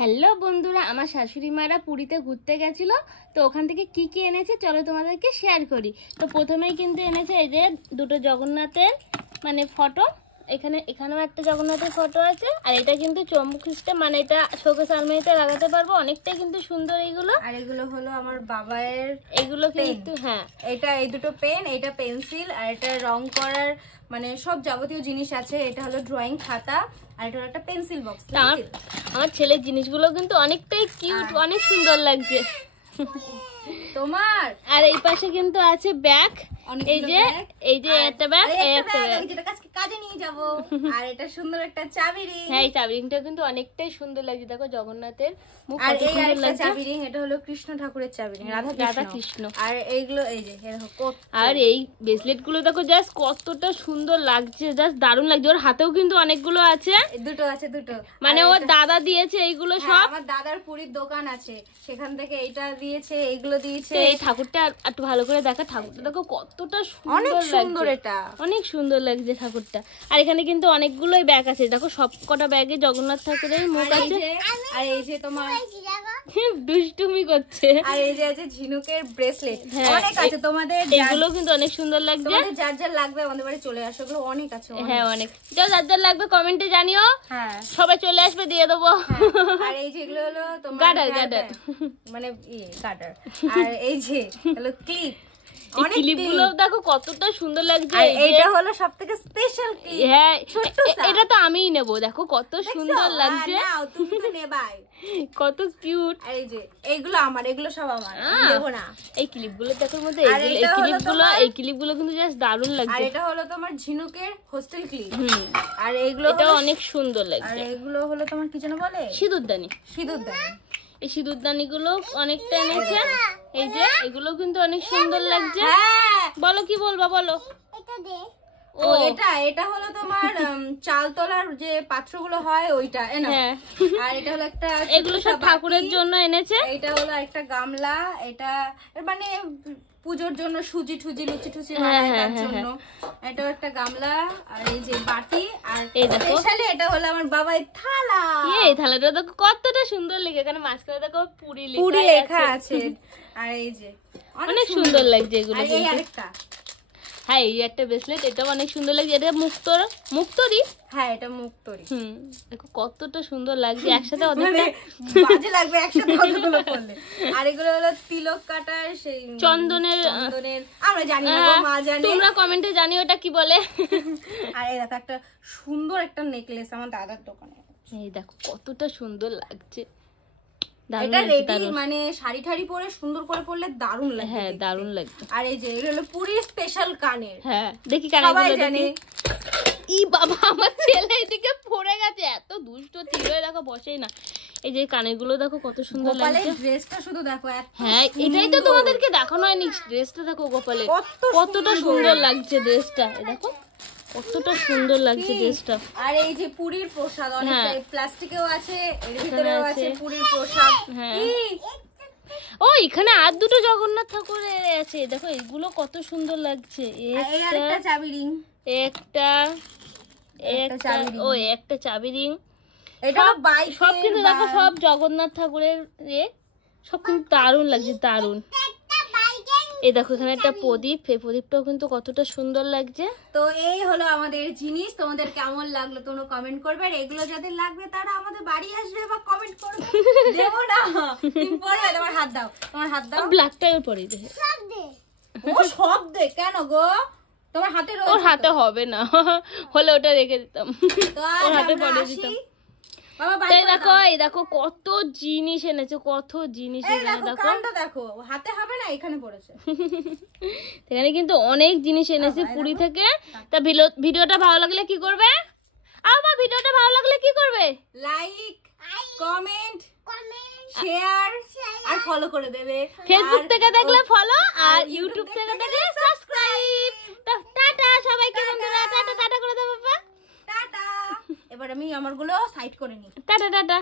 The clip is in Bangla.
হ্যালো বন্ধুরা, আমার শাশুড়ি মারা পুরীতে ঘুরতে গেছিল। তো ওখান থেকে কি কি এনেছে চলো তোমাদেরকে শেয়ার করি। তো প্রথমেই কিন্তু এনেছে এই যে দুটো জগন্নাথের মানে ফটো। এখানেও একটা জগন্নাথের ফটো আছে, আর এটা কিন্তু চম্বুক সিস্টেম, মানে এটা শোকেস আলমারিতে লাগাতে পারবো। অনেকটাই কিন্তু সুন্দর এইগুলো। আর এগুলো হলো আমার বাবার, এগুলো কিন্তু হ্যাঁ এটা এই দুটো পেন, এটা পেন্সিল, আর এটা রং করার মানে সব যাবতীয় জিনিস আছে। এটা হলো ড্রয়িং খাতা, আর এটা হলো একটা পেন্সিল বক্স। আমার ছেলের জিনিসগুলো কিন্তু অনেকটাই কিউট, অনেক সুন্দর লাগছে তোমার। আর এই পাশে কিন্তু আছে ব্যাগ, এই যে একটা ব্যাগ, একটা ব্যাগ যেটা কাজে নিয়ে যাব। আর এটা সুন্দর একটা চাবি রিং। হ্যাঁ, এই চাবি রিংটা কিন্তু অনেকটাই সুন্দর লাগছে, দেখো জগন্নাথের মুখ। আর এই আরেকটা চাবি রিং, এটা হলো কৃষ্ণ ঠাকুরের চাবি রিং, রাধা কৃষ্ণ। আর এইগুলো এই যে আর এই ব্রেসলেট গুলো দেখো জাস্ট কতটা সুন্দর লাগছে, জাস্ট দারুণ লাগছে। ওর হাতেও কিন্তু অনেকগুলো আছে, দুটো আছে, দুটো মানে ওর দাদা দিয়েছে এইগুলো সব। আমার দাদার পুরীর দোকান আছে, সেখান থেকে এইটা দিয়েছে, এইগুলো দিয়েছে। এই ঠাকুরটা একটু ভালো করে দেখা, ঠাকুরটা দেখো কতটা অনেক সুন্দর, এটা অনেক সুন্দর লাগছে ঠাকুরটা। আর এখানে কিন্তু অনেকগুলোই ব্যাগ আছে, দেখো সব কটা ব্যাগে জগন্নাথ ঠাকুরের মুখ আছে। আর এই যে তোমার দুষ্টুমি করছে। আর এই যে আছে ঝিনুকের ব্রেসলেট, অনেক আছে তোমাদের। এগুলো কিন্তু অনেক সুন্দর লাগছে। তোমাদের যার যার লাগবে আমাদের বাড়ি চলে আসো, এগুলো অনেক আছে। হ্যাঁ অনেক, যার যার লাগবে কমেন্টে জানিও। হ্যাঁ, সবাই চলে আসবে, দিয়ে দেবো। আর এই যে এগুলো হলো তোমার গার্ডার মানে গার্ডার। আর এই যে হলো ক্লিপ, অনেক ক্লিপগুলো দেখো কতটা সুন্দর লাগছে। এটা হলো সবথেকে স্পেশাল ক্লিপ। হ্যাঁ, এটা তো আমিই নেব, দেখো কত সুন্দর লাগছে। নাও, তুমি তো নেবাই, কত কিউট। আর এই যে এইগুলো আমার, এগুলো সব আমার, দেব না। এই ক্লিপগুলো দেখো মধ্যে, এই ক্লিপগুলো কিন্তু জাস্ট দারুণ লাগছে। আর এটা হলো তোমার ঝিনুকের হোস্টেল ক্লিপ। আর এইগুলো এটা অনেক সুন্দর লাগছে। আর এগুলো হলো তোমার কি যেন বলে, সিঁদুরদানি। এই সিঁদুরদানি গুলো অনেকটা এনেছে, এই যে এগুলো কিন্তু অনেক সুন্দর লাগছে। বলো কি বলবা, বলো। এটা হলো তোমার চাল তোলার যে পাত্রগুলো হয় ওইটা। আর এটা হলো একটা, এগুলো সব ঠাকুরের জন্য এনেছে। এটা হলো একটা গামলা, এটা মানে পুজোর জন্য সুজি টুজি লুচি টুচি বানায় তার জন্য। এটাও একটা গামলা। আর এই যে বাটি। আর স্পেশালি এটা হলো আমার বাবার থালা। এই থালাটা দেখো কতটা সুন্দর লেগে, এখানে মাঝখানে দেখো পুরি লেখা আছে। আর এই যে অনেক সুন্দর লাগছে এগুলো। এই আরেকটা, হ্যাঁ এই একটা ব্রেসলেট, এটাও অনেক সুন্দর লাগছে। এটা মুক্তরি। হ্যাঁ এটা মুক্তরি। দেখো কতটা সুন্দর লাগছে, একসাথে বাজে লাগবে একসাথে কতগুলো পরলে। আর এগুলো হলো তিলক কাটার সেই চন্দনের, আমরা জানি না, মা জানে, তোমরা কমেন্টে জানিও এটা কি বলে। আর এই দেখো একটা সুন্দর একটা নেকলেস আমার দাদার দোকানে। এই দেখো কতটা সুন্দর লাগছে, এটা রেডি মানে শাড়ি ঠাড়ি পরে সুন্দর করে পরলে দারুণ লাগে। হ্যাঁ দারুণ লাগবে। আর এই যে এগুলো হলো পুরীর স্পেশাল কানের। হ্যাঁ দেখি কানেরগুলো দেখি। ই বাবা, আমার ছেলে এদিকে পড়ে গেছে, এত দুষ্ট ছিল, দেখো বসেই না। এই যে কানেরগুলো দেখো কত সুন্দর লাগছে। ড্রেসটা শুধু দেখো। হ্যাঁ এটাই তো তোমাদেরকে দেখানো হয়নি, ড্রেসটা দেখো গোপালের কতটা সুন্দর লাগছে ড্রেসটা। দেখো কতটা সুন্দর লাগছে ড্রেসটা। আর এই যে পুরীর প্রসাদ, অনেক প্লাস্টিকেও আছে, এর ভিতরেও আছে পুরীর প্রসাদ। হ্যাঁ ও এখানে আর দুটো জগন্নাথ ঠাকুরের আছে, দেখো এগুলো কত সুন্দর লাগছে। একটা চাবি রিং, একটা চাবি রিং। এটা সব কিন্তু দেখো সব জগন্নাথ ঠাকুরের সব কিন্তু দারুণ লাগছে, দারুণ। এই দেখো এখানে একটা প্রদীপ, এই প্রদীপটাও কিন্তু কতটা সুন্দর লাগছে। তো এই হলো আমাদের জিনিস, তোমাদের কেমন লাগলো তোমরা কমেন্ট করবে। আর এগুলো যাদের লাগবে তারা আমাদের বাড়ি আসবে বা কমেন্ট করবে, দেব না। তুমি পরে তোমার হাত দাও, তোমার হাত দাও। ব্ল্যাকটাও পরে দে, সব দে কেন গো, তোমার হাতে রয়েছে। ওর হাতে হবে না, হলে ওটা রেখে দিতাম, ওর হাতে পরে দিতাম। দেখো এই দেখো কত জিনিস এনেছে, কত জিনিস দেখো হাতে হবে না, এখানে পড়েছে। এখানে কিন্তু অনেক জিনিস এনেছে পুরী থেকে। তা ভিডিওটা ভালো লাগলে কি করবে? আবার ভিডিওটা ভালো লাগলে কি করবে? লাইক, কমেন্ট, শেয়ার আর ফলো করে দেবে। ফেসবুক থেকে দেখলে ফলো, আর ইউটিউব থেকে দেখলে সাবস্ক্রাইব। টাটা সবাইকে বন্ধুরা, টাটা টাটা করে দাও বাবা, টাটা। এবার আমি আমারগুলো সাইড করে নিই, টাটা টাটা।